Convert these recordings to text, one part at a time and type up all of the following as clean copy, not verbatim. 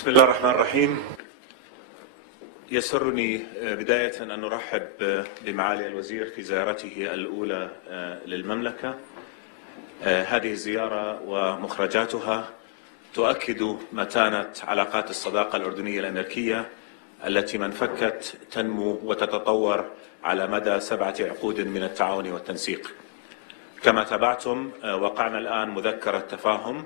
بسم الله الرحمن الرحيم. يسرني بداية أن نرحب بمعالي الوزير في زيارته الأولى للمملكة. هذه الزيارة ومخرجاتها تؤكد متانة علاقات الصداقة الأردنية الأمريكية التي ما انفكت تنمو وتتطور على مدى 7 عقود من التعاون والتنسيق. كما تابعتم وقعنا الآن مذكرة تفاهم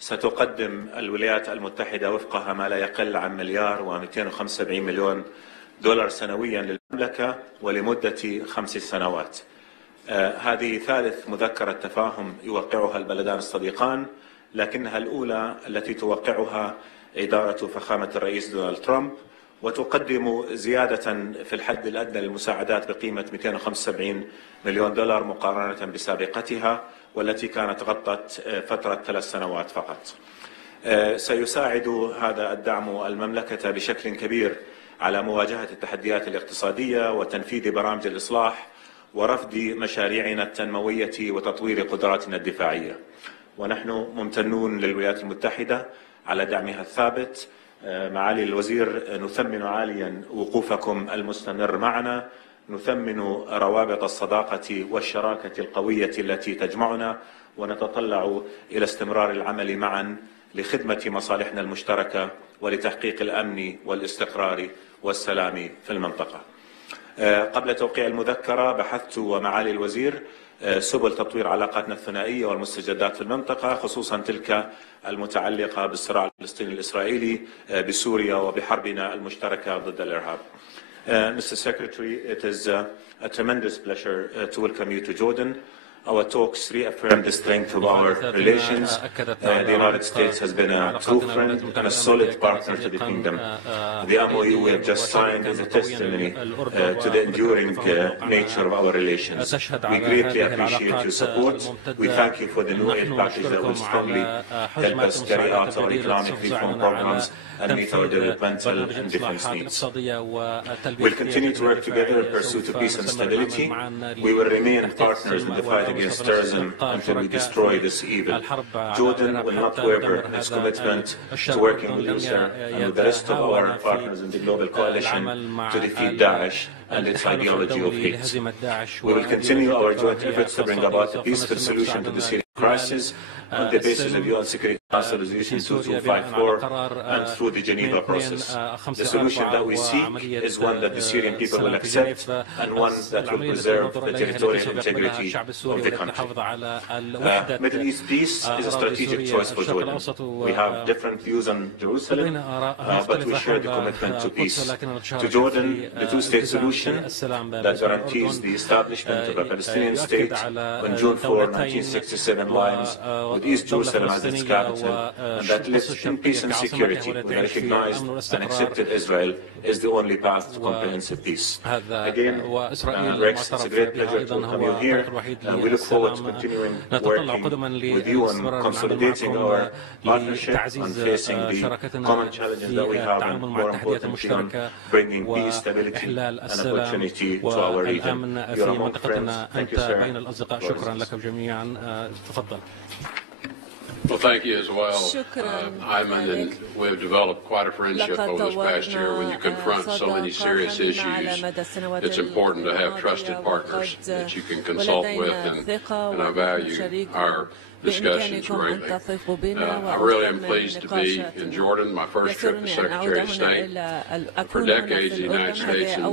ستقدم الولايات المتحدة وفقها ما لا يقل عن $1,275,000,000 سنويا للمملكة ولمدة 5 سنوات. هذه ثالث مذكرة تفاهم يوقعها البلدان الصديقان، لكنها الأولى التي توقعها إدارة فخامة الرئيس دونالد ترامب، وتقدم زيادة في الحد الأدنى للمساعدات بقيمة $275,000,000 مقارنة بسابقتها والتي كانت غطت فترة 3 سنوات فقط. سيساعد هذا الدعم المملكة بشكل كبير على مواجهة التحديات الاقتصادية وتنفيذ برامج الإصلاح ورفض مشاريعنا التنموية وتطوير قدراتنا الدفاعية. ونحن ممتنون للولايات المتحدة على دعمها الثابت. معالي الوزير، نثمن عاليا وقوفكم المستمر معنا، نثمن روابط الصداقة والشراكة القوية التي تجمعنا، ونتطلع إلى استمرار العمل معا لخدمة مصالحنا المشتركة ولتحقيق الأمن والاستقرار والسلام في المنطقة. قبل توقيع المذكرة بحثت ومعالي الوزير سبل تطوير علاقاتنا الثنائية والمستجدات في المنطقة، خصوصا تلك المتعلقة بالصراع الفلسطيني الإسرائيلي بسوريا وبحربنا المشتركة ضد الإرهاب. Mr. Secretary, it is a tremendous pleasure to welcome you to Jordan. Our talks reaffirm the strength of our relations. The United States has been a true friend and a solid partner to the kingdom. The MOU we have just signed is a testimony to the enduring nature of our relations. We greatly appreciate your support. We thank you for the new aid package that will strongly help us carry out our economic reform programs and meet our developmental and defense needs. We'll continue to work together in pursuit of peace and stability. We will remain partners in the fight against terrorism until we destroy this evil. Jordan will not waver in its commitment to working with you, sir, and with the rest of our partners in the global coalition to defeat Daesh and its ideology of hate. We will continue our joint efforts to bring about a peaceful solution to the Syrian crisis on the basis of UN Security Council Resolution 2254 and through the Geneva process. The solution that we seek is one that the Syrian people will accept and one that will preserve the territorial integrity of the country. Middle East peace is a strategic choice for Jordan. We have different views on Jerusalem, but we share the commitment to peace. To Jordan, the two-state solution that guarantees the establishment of a Palestinian state on June 4, 1967 lines, with East Jerusalem as its capital, and that lives in peace and security with a recognized and accepted Israel, is the only path to comprehensive peace. Again, Rex, it's a great pleasure to welcome you here, and we look forward to continuing working with you on consolidating our partnership, on facing the common challenges that we have, and more importantly, on bringing peace, stability, and opportunity to our region. You're among friends. Thank you, sir. Well, thank you as well, Ayman, and we've developed quite a friendship over this past year. When you confront so many serious issues, it's important to have trusted partners that you can consult with, and I value our discussions greatly. I really am pleased to be in Jordan, my first trip as Secretary of State. For decades, the United States and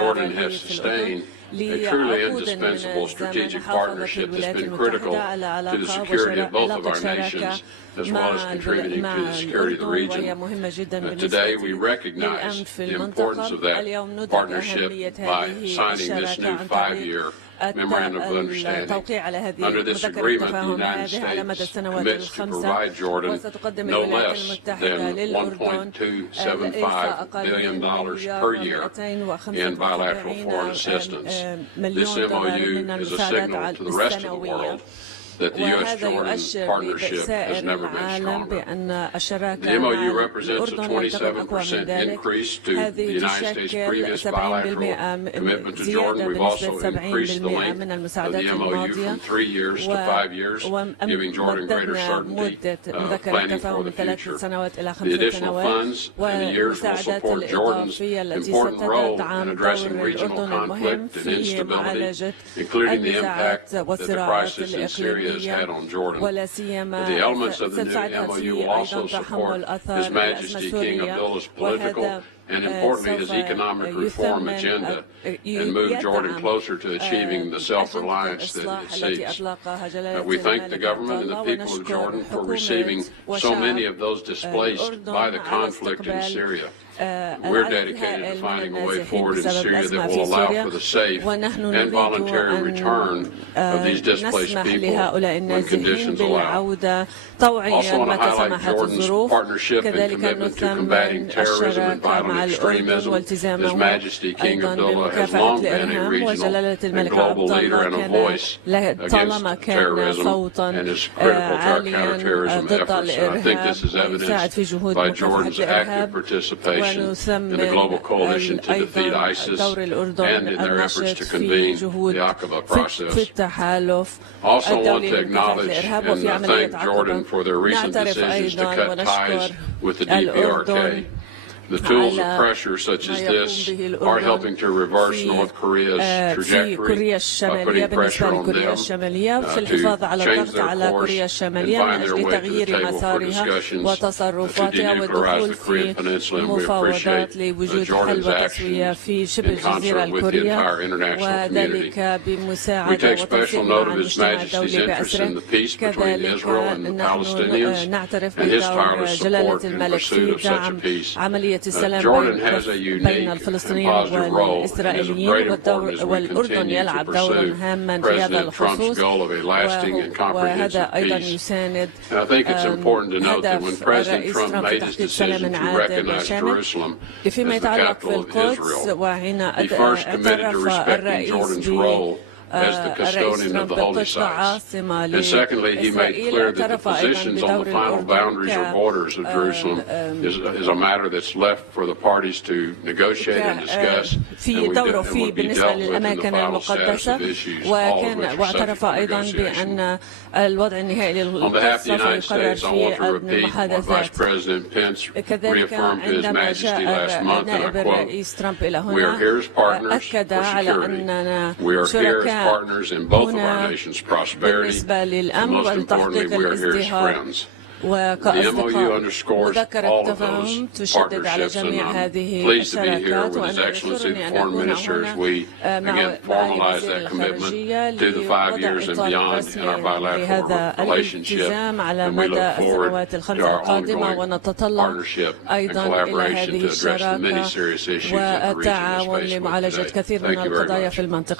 Jordan have sustained a truly indispensable strategic partnership that's been critical to the security of both of our nations, as well as contributing to the security of the region. Today, we recognize the importance of that partnership by signing this new 5-year Memorandum of Understanding. Under this agreement, the United States commits to provide Jordan no less than $1.275 billion per year in bilateral foreign assistance. This MOU is a signal to the rest of the world that the U.S.-Jordan partnership has never been stronger. The MOU represents a 27% increase to the United States' previous bilateral commitment to Jordan. We've also increased the length of the MOU from 3 years to 5 years, giving Jordan greater certainty planning for the future. The additional funds in the years will support Jordan's important role in addressing regional conflict and instability, including the impact that the crisis in Syria has had on Jordan. The elements of the new MOU will also support His Majesty King Abdullah's political and importantly his economic reform agenda and move Jordan closer to achieving the self-reliance that it seeks. We thank the government and the people of Jordan for receiving so many of those displaced by the conflict in Syria. We're dedicated to finding a way forward in Syria that will allow for the safe and voluntary return of these displaced people when conditions allow. Also want to highlight Jordan's partnership and commitment to combating terrorism and violent extremism. His Majesty King Abdullah has long been a regional and global leader and a voice against terrorism and is critical to our counterterrorism efforts. And I think this is evidenced by Jordan's active participation in the global coalition to defeat ISIS and in their efforts to convene the Aqaba process. Also want to acknowledge and thank Jordan for their recent decisions to cut ties with the DPRK. The tools of pressure such as this are helping to reverse North Korea's trajectory by putting pressure on them to change their course and find their way to the table for discussions to denuclearize the Korean Peninsula, and we appreciate Jordan's action in concert with the entire international community. We take special note of His Majesty's interest in the peace between Israel and the Palestinians and his tireless support in pursuit of such a peace. Jordan has a unique and positive role and is of great importance as we continue to pursue President Trump's goal of a lasting and comprehensive peace. And I think it's important to note that when President Trump made his decision to recognize Jerusalem as the capital of Israel, he first committed to respecting Jordan's role as the custodian of the holy sites. And secondly, he made clear that the positions on the final boundaries or borders of Jerusalem is a matter that's left for the parties to negotiate and discuss, and will be dealt with in the final status of issues, all of which are subject to negotiation. On behalf of the United States, I want to repeat what Vice President Pence reaffirmed to His Majesty last month, and I quote, "We are here as partners for security. We are here as partners in both of our nation's prosperity, and most importantly, we are here as friends." The MOU underscores all of those partnerships, and I'm pleased to be here with His Excellency the Foreign Minister as we again formalize that commitment to the 5 years and beyond in our bilateral relationship, and we look forward to our ongoing partnership and collaboration to address the many serious issues that the region is faced with today. Thank you very much.